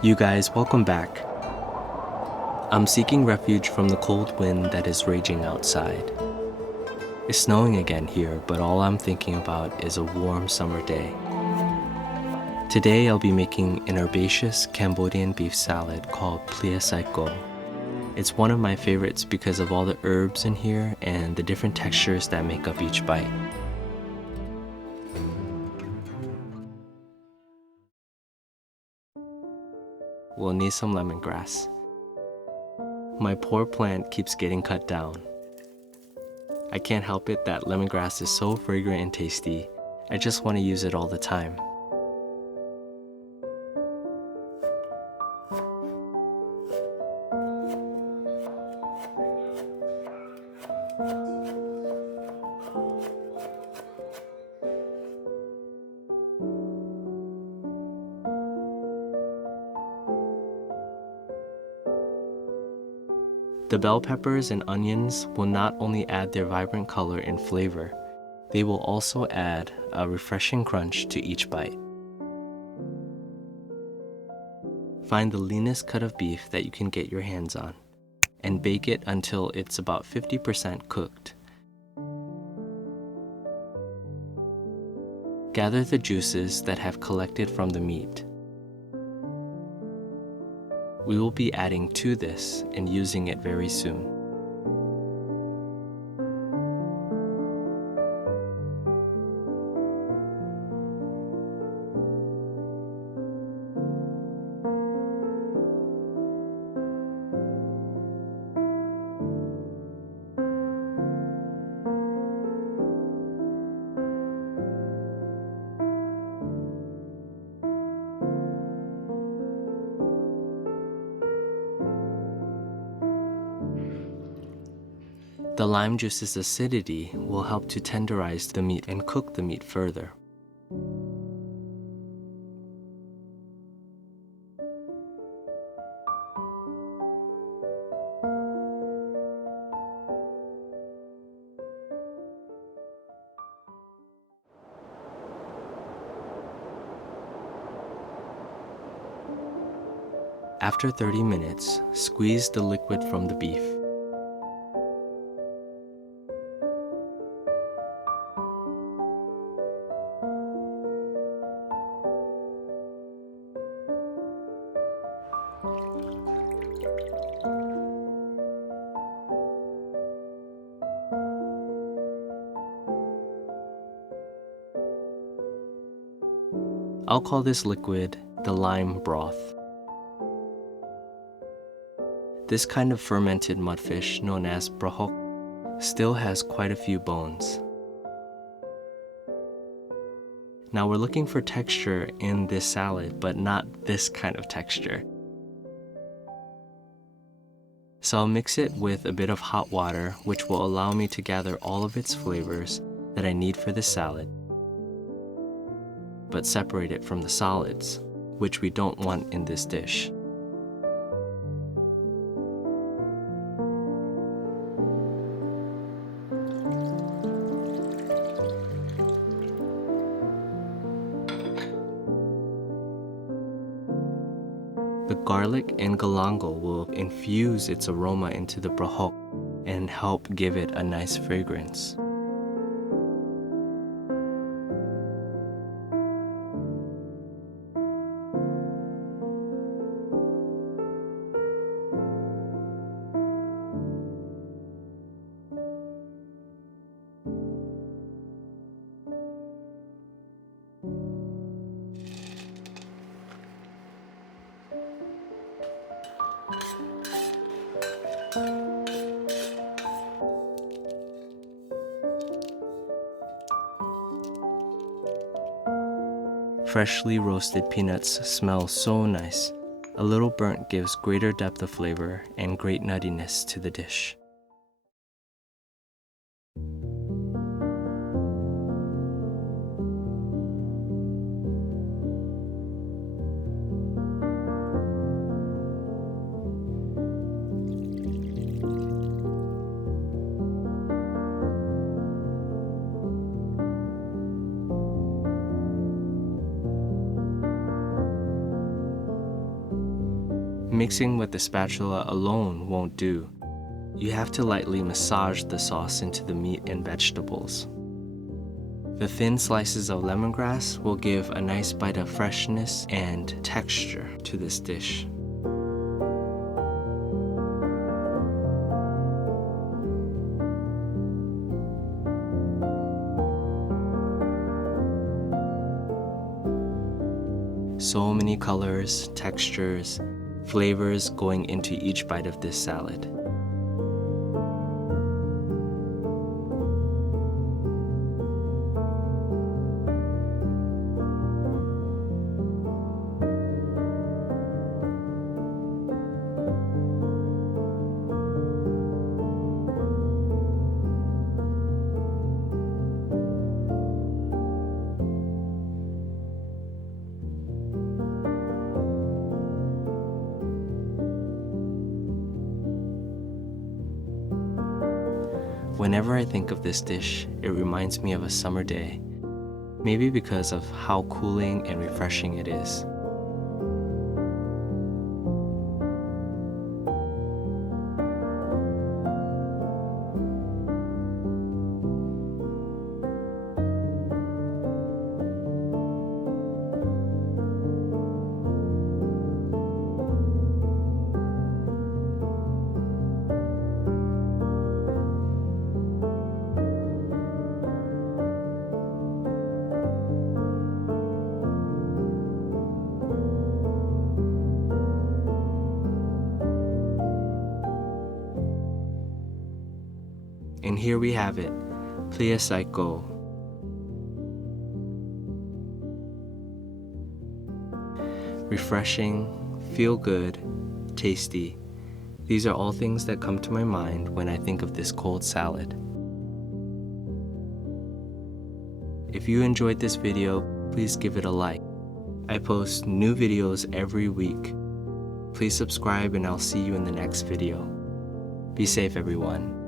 You guys, welcome back. I'm seeking refuge from the cold wind that is raging outside. It's snowing again here, but all I'm thinking about is a warm summer day. Today I'll be making an herbaceous Cambodian beef salad called Plea Sach Ko. It's one of my favorites because of all the herbs in here and the different textures that make up each bite. We'll need some lemongrass. My poor plant keeps getting cut down. I can't help it that lemongrass is so fragrant and tasty. I just want to use it all the time. The bell peppers and onions will not only add their vibrant color and flavor, they will also add a refreshing crunch to each bite. Find the leanest cut of beef that you can get your hands on, and bake it until it's about 50% cooked. Gather the juices that have collected from the meat. We will be adding to this and using it very soon. The lime juice's acidity will help to tenderize the meat and cook the meat further. After 30 minutes, squeeze the liquid from the beef. I'll call this liquid the lime broth. This kind of fermented mudfish, known as Prahok, still has quite a few bones. Now we're looking for texture in this salad, but not this kind of texture. So I'll mix it with a bit of hot water, which will allow me to gather all of its flavors that I need for this salad, but separate it from the solids, which we don't want in this dish. The garlic and galangal will infuse its aroma into the prahok and help give it a nice fragrance. Freshly roasted peanuts smell so nice. A little burnt gives greater depth of flavor and great nuttiness to the dish. Mixing with the spatula alone won't do. You have to lightly massage the sauce into the meat and vegetables. The thin slices of lemongrass will give a nice bite of freshness and texture to this dish. So many colors, textures, flavors going into each bite of this salad. Whenever I think of this dish, it reminds me of a summer day, maybe because of how cooling and refreshing it is. And here we have it, Plea Sach Ko. Refreshing, feel good, tasty. These are all things that come to my mind when I think of this cold salad. If you enjoyed this video, please give it a like. I post new videos every week. Please subscribe and I'll see you in the next video. Be safe, everyone.